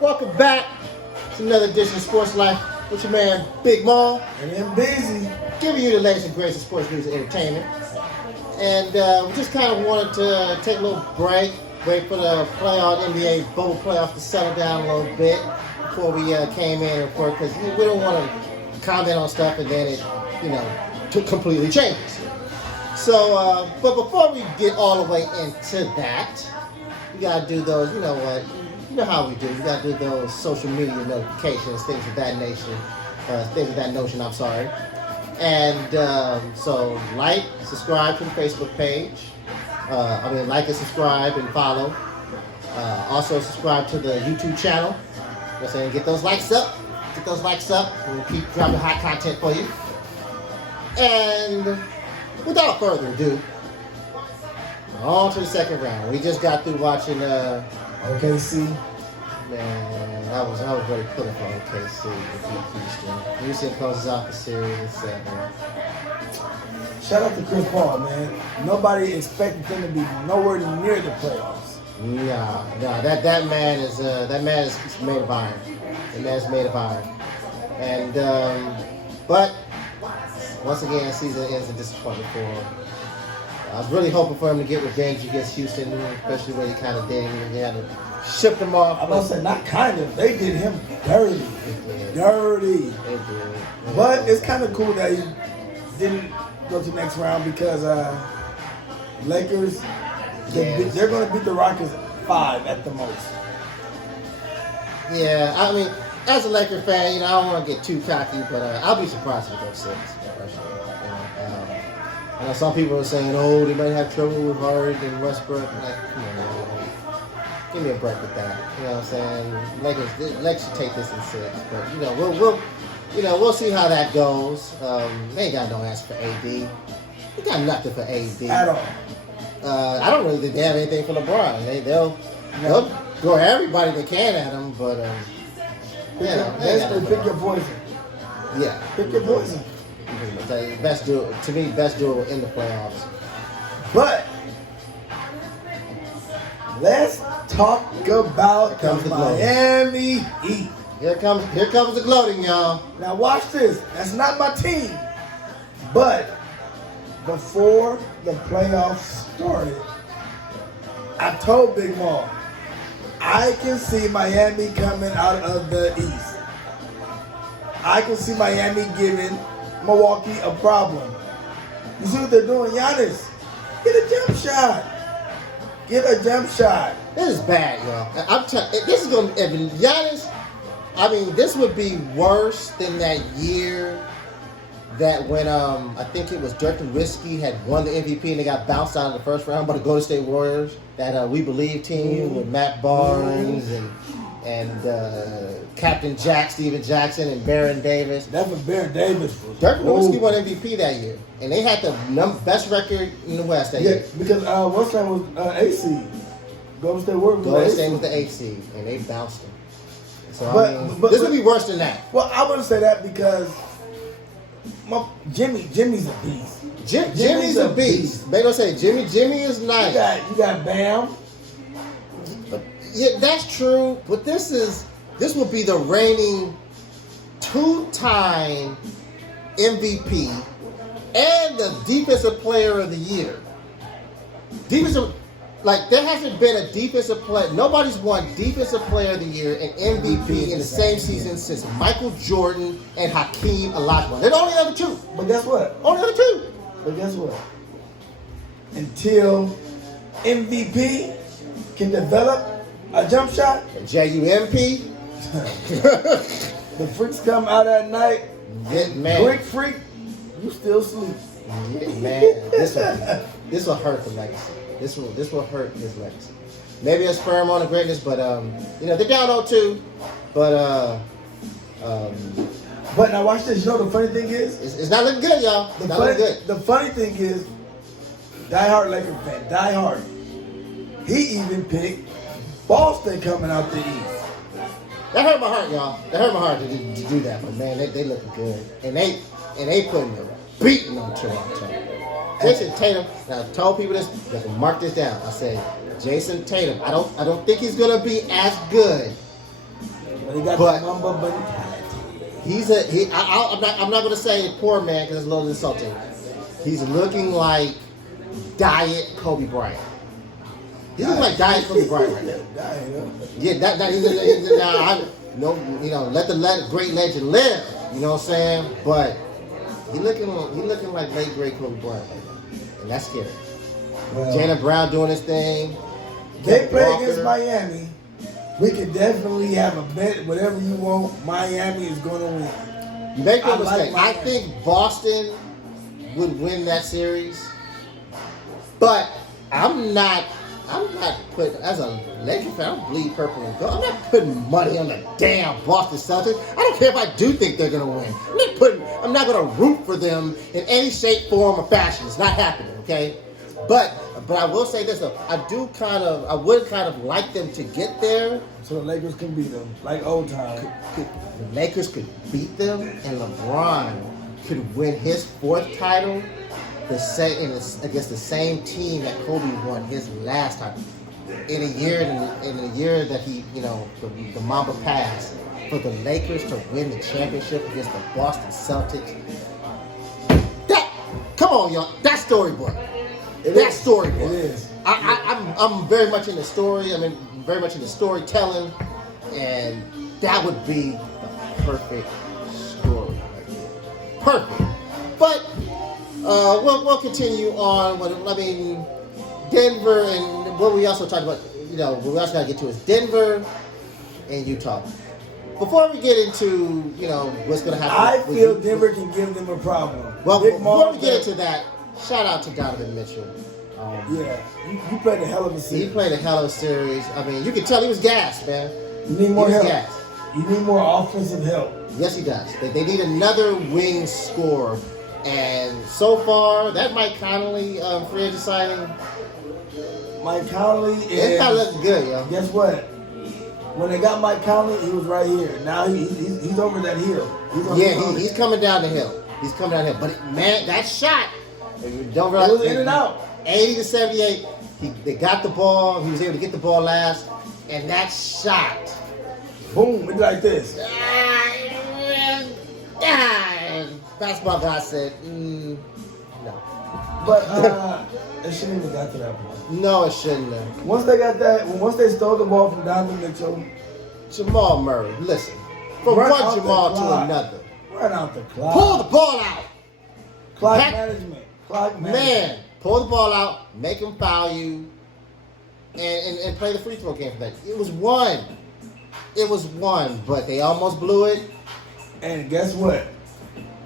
Welcome back to another edition of Sports Life with your man Big Maul. And then busy. Giving you the latest and greatest of sports news and entertainment. And we just kind of wanted to take a little break, wait for the NBA bubble playoff to settle down a little bit before we came in and report, because we don't want to comment on stuff and then it completely changes. So, but before we get all the way into that, we gotta do those, you know what, you know how we do. We gotta do those social media notifications, things of that notion, I'm sorry. And so like, subscribe to the Facebook page. Like and subscribe and follow. Also subscribe to the YouTube channel. You know what I'm saying? Get those likes up. We'll keep dropping hot content for you. And without further ado, on to the second round. We just got through watching OKC. Man, that was very pitiful. OKC with Houston. Houston closes off the series in 7. Shout out to Chris Paul, man. Nobody expected him to be nowhere near the playoffs. No, that man is made of iron. The man's made of iron. And but once again, season ends in disappointment for him. I was really hoping for him to get revenge against Houston, especially when he kind of did. He had to ship them off. I'm gonna say not kind of. They did him dirty. Dirty. They did. But it's kind of cool that he didn't go to the next round because Lakers, they're going to beat the Rockets 5 at the most. Yeah, I mean, as a Laker fan, I don't want to get too cocky, but I'll be surprised if it goes 6. I know some people are saying, oh, they might have trouble with Harden and Westbrook. Like, come on, man. Give me a break with that. You know what I'm saying? Lakers should take this in 6, but we'll see how that goes. They ain't got no answer for AD. They got nothing for AD At all. I don't really think they have anything for LeBron. They'll throw everybody they can at him, but pick your poison. Yeah, Pick your poison. Best duo in the playoffs. But let's talk about the Miami Heat. Here comes the gloating, y'all. Now watch this. That's not my team. But before the playoffs started, I told Big Maul, I can see Miami coming out of the East. I can see Miami giving Milwaukee a problem. You see what they're doing? Giannis, get a jump shot. This is bad, y'all. I'm telling you, this is going to be Giannis. I mean, this would be worse than that year that when I think it was Dirk Nowitzki had won the MVP and they got bounced out of the first round by the Golden State Warriors. That We Believe team with Matt Barnes and Captain Steven Jackson and Baron Davis. That's what Baron Davis was. Dirk Nowitzki won MVP that year, and they had the best record in the West that year. Because what's that was AC. Golden State Warriors. Golden State was the AC, and they bounced them. So but this would be worse than that. Well, I wouldn't say that because Jimmy's a beast. Jimmy's a beast. They gonna say Jimmy is nice. You got Bam. But yeah, that's true. But this will be the reigning 2-time MVP and the Defensive Player of the Year. There hasn't been a defensive player. Nobody's won Defensive Player of the Year and MVP in the same season since Michael Jordan and Hakeem Olajuwon. They're the only other two. But guess what? Only other two. But guess what? Until MVP can develop a jump shot, JUMP. the freaks come out at night. Yeah, man. Greek freak, you still sleep. Yeah, man. This will hurt the legacy. This will hurt his legacy. Maybe a spur him on to greatness, but they're down 0-2. But But now watch this. You know the funny thing is? It's not looking good, y'all. It's not looking good. The funny thing is, diehard Lakers fan, diehard. He even picked Boston coming out the East. That hurt my heart, y'all. That hurt my heart to do that. But man, they looking good, and they putting a beating on Toronto. Jason Tatum. Now I told people this. You can mark this down. I said Jason Tatum. I don't think he's gonna be as good They got But- the Mamba mentality. I'm not gonna say poor man because it's a little insulting. He's looking like diet Kobe Bryant. He's looking like diet Kobe Bryant right now. Yeah, let great legend live. You know what I'm saying? But he looking like late great Kobe Bryant right now, and that's scary. Well, Jaylen Brown doing his thing. they Kevin play Walker. against Miami. We could definitely have a bet, whatever you want. Miami is going to win. Make no I like mistake. I Miami. think Boston would win that series, but I'm not putting, as a Lakers fan, I don't bleed purple and gold. I'm not putting money on the damn Boston Celtics. I don't care if I do think they're gonna win. I'm not gonna root for them in any shape, form, or fashion. It's not happening, okay? But I will say this though, I would kind of like them to get there. So the Lakers can beat them like old time. The Lakers could beat them, and LeBron could win his fourth title against the same team that Kobe won his last title. In a year that he, the Mamba passed, for the Lakers to win the championship against the Boston Celtics. Come on, y'all, that's storybook. That's storybook. It is. I'm very much in the story. I mean, very much into storytelling, and that would be the perfect story right there. Perfect. But we'll continue on. Denver, and what we also talked about, what we also got to get to is Denver and Utah. Before we get into, what's going to happen. I feel Denver can give them a problem. Well, Big before we Mark, get into that, shout out to Donovan Mitchell. Yeah, you played a hell of a series. He played a hell of a series. I mean, you can tell he was gassed, man. You need more He was help. gassed. You need more offensive help. Yes, he does. They need another wing scorer. And so far, that Mike Conley free agent signing, Mike Conley it's is. not looking good, yo. Guess what? When they got Mike Conley, he was right here. Now he's over that hill. He's coming down the hill. He's coming down the hill. But, man, that shot, don't It realize. was in and out. 80 to 78. They got the ball. He was able to get the ball last. And that shot. Boom, it's like this. Basketball guy said, no. But it shouldn't even got to that point. No, it shouldn't have. Once they stole the ball from Donovan Mitchell, Jamal Murray, listen. From Run one out the Jamal to clock. another. run out the clock. Pull the ball out. Clock Pack- management. Clock management. Man, pull the ball out, make him foul you, and play the free throw game for that. It was one. It was one, but they almost blew it. And guess what?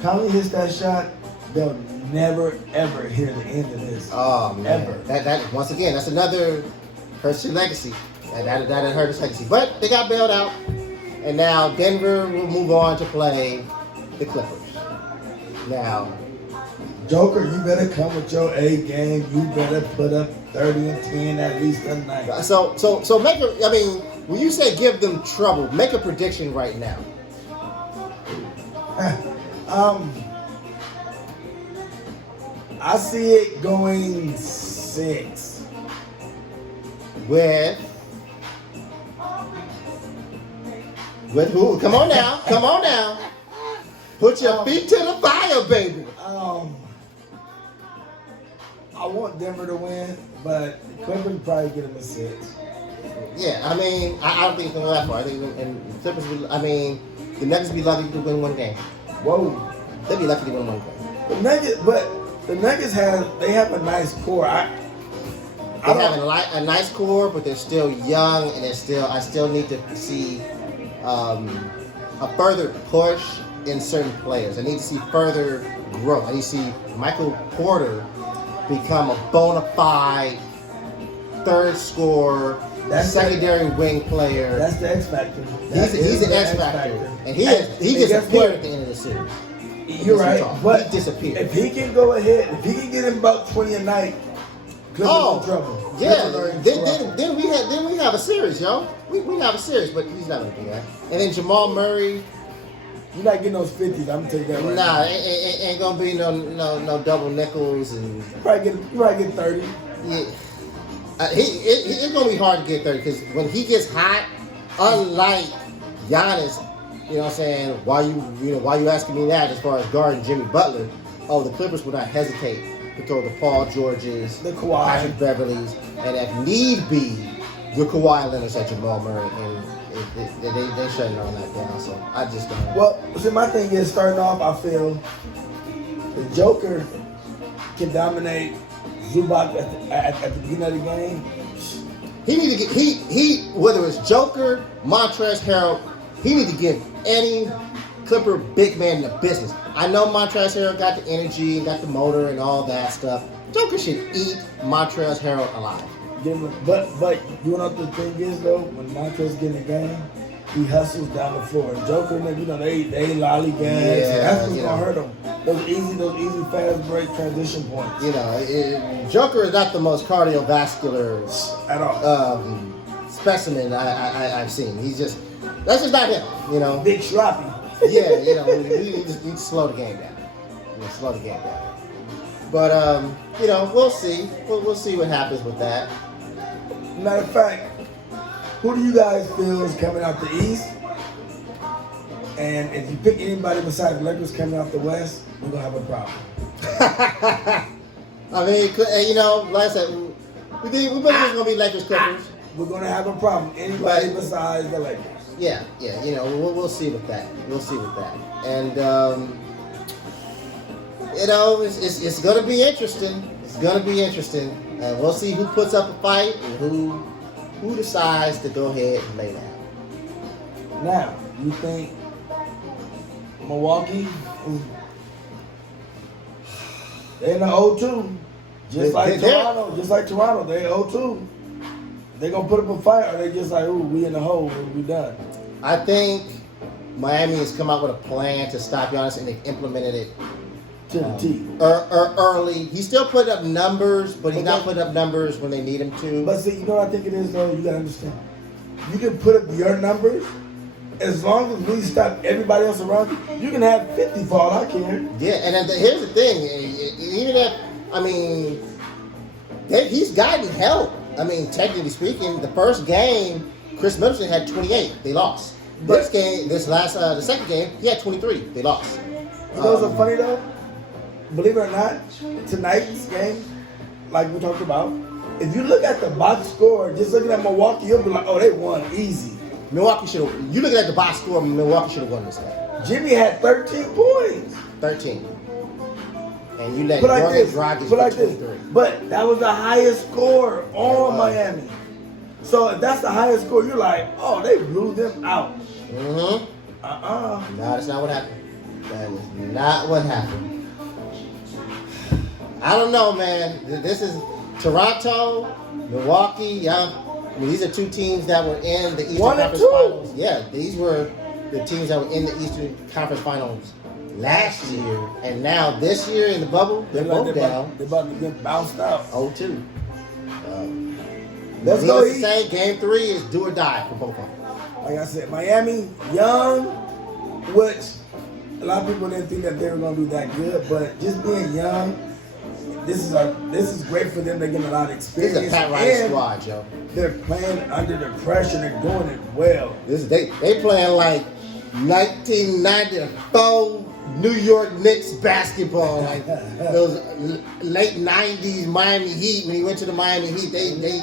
Conley hits that shot, they'll never ever hear the end of this. Oh man, Ever. that once again, that's another Hershey legacy. That hurt his legacy, but they got bailed out, and now Denver will move on to play the Clippers. Now, Joker, you better come with your A game. You better put up 30 and 10 at least a night. so make a. I mean, when you say give them trouble, make a prediction right now. I see it going 6. With who? Come on now. Come on now. Put your feet to the fire, baby. I want Denver to win, but Clippers probably get them a 6. Yeah, I mean, I don't think it's going to go that far. I think and Clippers, the Nuggets will be lucky to win one game. Whoa. They'll be lucky to win one game. The Nuggets have a nice core. They have a nice core, but they're still young, and I still need to see a further push in certain players. I need to see further growth. I need to see Michael Porter become a bona fide third scorer, secondary wing player. That's the X factor. He's an X factor, and he disappeared at the end of the series. You're right, but he disappeared. If he can go ahead, if he can get him about 20 a night, Clippers in trouble. Yeah. Clippers are in trouble. Then we have a series, yo. We have a series, but he's not gonna do that. And then Jamal Murray. You're not getting those 50s. I'm gonna take that right Nah, now. ain't gonna be no double nickels and You probably get 30. yeah. It's gonna be hard to get 30 because when he gets hot, unlike Giannis, you know what I'm saying? Why you asking me that as far as guarding Jimmy Butler? Oh, the Clippers would not hesitate to throw the Paul Georges, the Kawhi, Patrick Beverleys, and if need be, the Kawhi Leonards at Jamal Murray, and they shutting all that down. So I just don't. Well, see, my thing is, starting off, I feel the Joker can dominate Zubac at the beginning of the game. He need to get he whether it's Joker, Montrezl Harrell, he need to give any Clipper big man in the business. I know Montrezl Harrell got the energy, got the motor, and all that stuff. Joker should eat Montrezl Harrell alive. But you know what the thing is though, when Montrezl get in the game, he hustles down the floor. And Joker, you know, they lollygags. Yeah, that's what's gonna hurt him. Those easy fast break transition points. You know, Joker is not the most cardiovascular at all specimen I've seen. That's just not him. You know, big sloppy. Yeah, you know, we need to slow the game down. Slow the game down. But you know, we'll see. We'll see what happens with that. Matter of fact, who do you guys feel is coming out the East? And if you pick anybody besides the Lakers coming out the West, we're gonna have a problem. I mean, you know, like I said, we think it's gonna be Lakers Clippers. We're gonna have a problem. Anybody besides the Lakers. Yeah, you know, we'll see with that. And you know, it's gonna be interesting. And we'll see who puts up a fight and who decides to go ahead and lay down. Now, you think Milwaukee is they're in the 0-2. Just like Toronto, they 0-2. They gonna put up a fight, or they just like, ooh, we in the hole, we done? I think Miami has come out with a plan to stop Giannis, and they've implemented it to the T. Early. He's still putting up numbers, but he's not putting up numbers when they need him to. But see, you know what I think it is though? You gotta understand. You can put up your numbers as long as we stop everybody else around you. You can have 50 for all I care. Yeah, and here's the thing. Even if, I mean, he's gotten help. I mean, technically speaking, the first game, Chris Middleton had 28. They lost. The second game, he had 23. They lost. You know what's funny though? Believe it or not, tonight's game, like we talked about, if you look at the box score, just looking at Milwaukee, you'll be like, oh, they won easy. Milwaukee should have. You looking at the box score, Milwaukee should have won this game. Jimmy had 13 points. 13. And you let put like this, But that was the highest score on Miami. So if that's the highest score, you're like, oh, they blew them out. Mm-hmm. No, that's not what happened. That is not what happened. I don't know, man. This is Toronto, Milwaukee. I mean, these are two teams that were in the Eastern Conference Finals. Yeah, these were the teams that were in the Eastern Conference Finals last year, and now this year in the bubble, they're both down. They're about to get bounced out. 0-2. Let's go. Say game 3 is do or die for both of them. Like I said, Miami, young, which a lot of people didn't think that they were going to do that good, but just being young, this is great for them. They're getting a lot of experience. This is a Pat Riley squad, Joe. They're playing under the pressure. They're doing it well. They playing like 1994 New York Knicks basketball, like those late 90s Miami Heat. When he went to the Miami Heat, they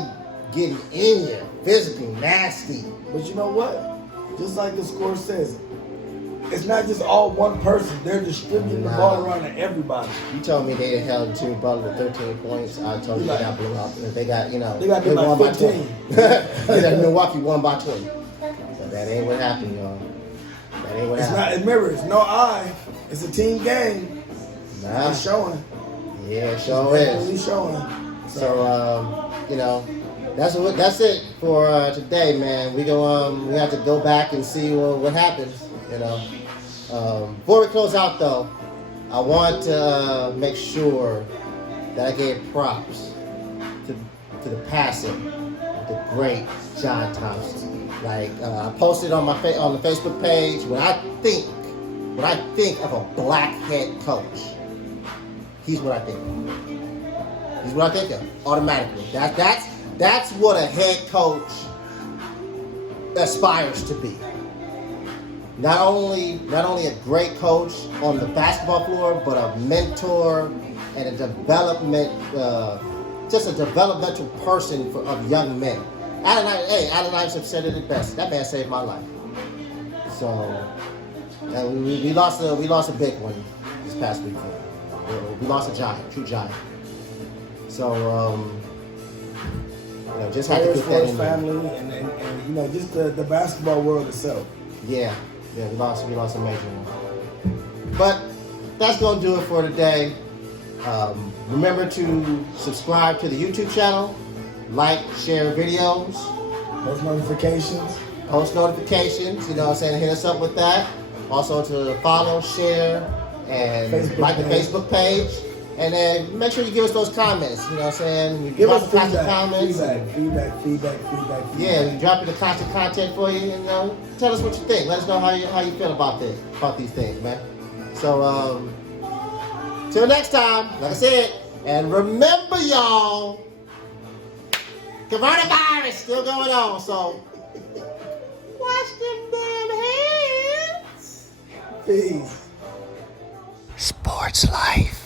getting in you, physical, nasty. But you know what? Just like the score says, it's not just all one person. They're distributing the ball around to everybody. You told me they held Jimmy Butler to 13 points. I told you they got blew out. They got, they got won by 15. Milwaukee won by 20. So that ain't what happened, y'all. That ain't what happened. It's mirrors, no eye. It's a team game. Nah. It's showing. Yeah, it sure is. It's showing. So, that's it for today, man. We have to go back and see what happens. Before we close out, though, I want to make sure that I gave props to the passer, the great John Thompson. Like I posted on on the Facebook page, when I think of a black head coach, he's what I think of. He's what I think of automatically. That's what a head coach aspires to be. not only a great coach on the basketball floor, but a mentor and a just a developmental person of young men. Allen Iverson said it best. That man saved my life. So, and we lost a big one this past weekend. We lost a giant, true giant. So, just had to get that in there. Family and just the basketball world itself. Yeah, we lost a major one. But that's gonna do it for today. Remember to subscribe to the YouTube channel, like, share videos, post notifications. You know what I'm saying? Hit us up with that. Also to follow, share, and like the Facebook page. And then make sure you give us those comments. You know what I'm saying? Give us constant comments. Feedback. Yeah, we dropping the constant content for you. Tell us what you think. Let us know how you feel about these things, man. So till next time, like I said, and remember, y'all, coronavirus still going on. So wash them damn hands. Peace. Sports life.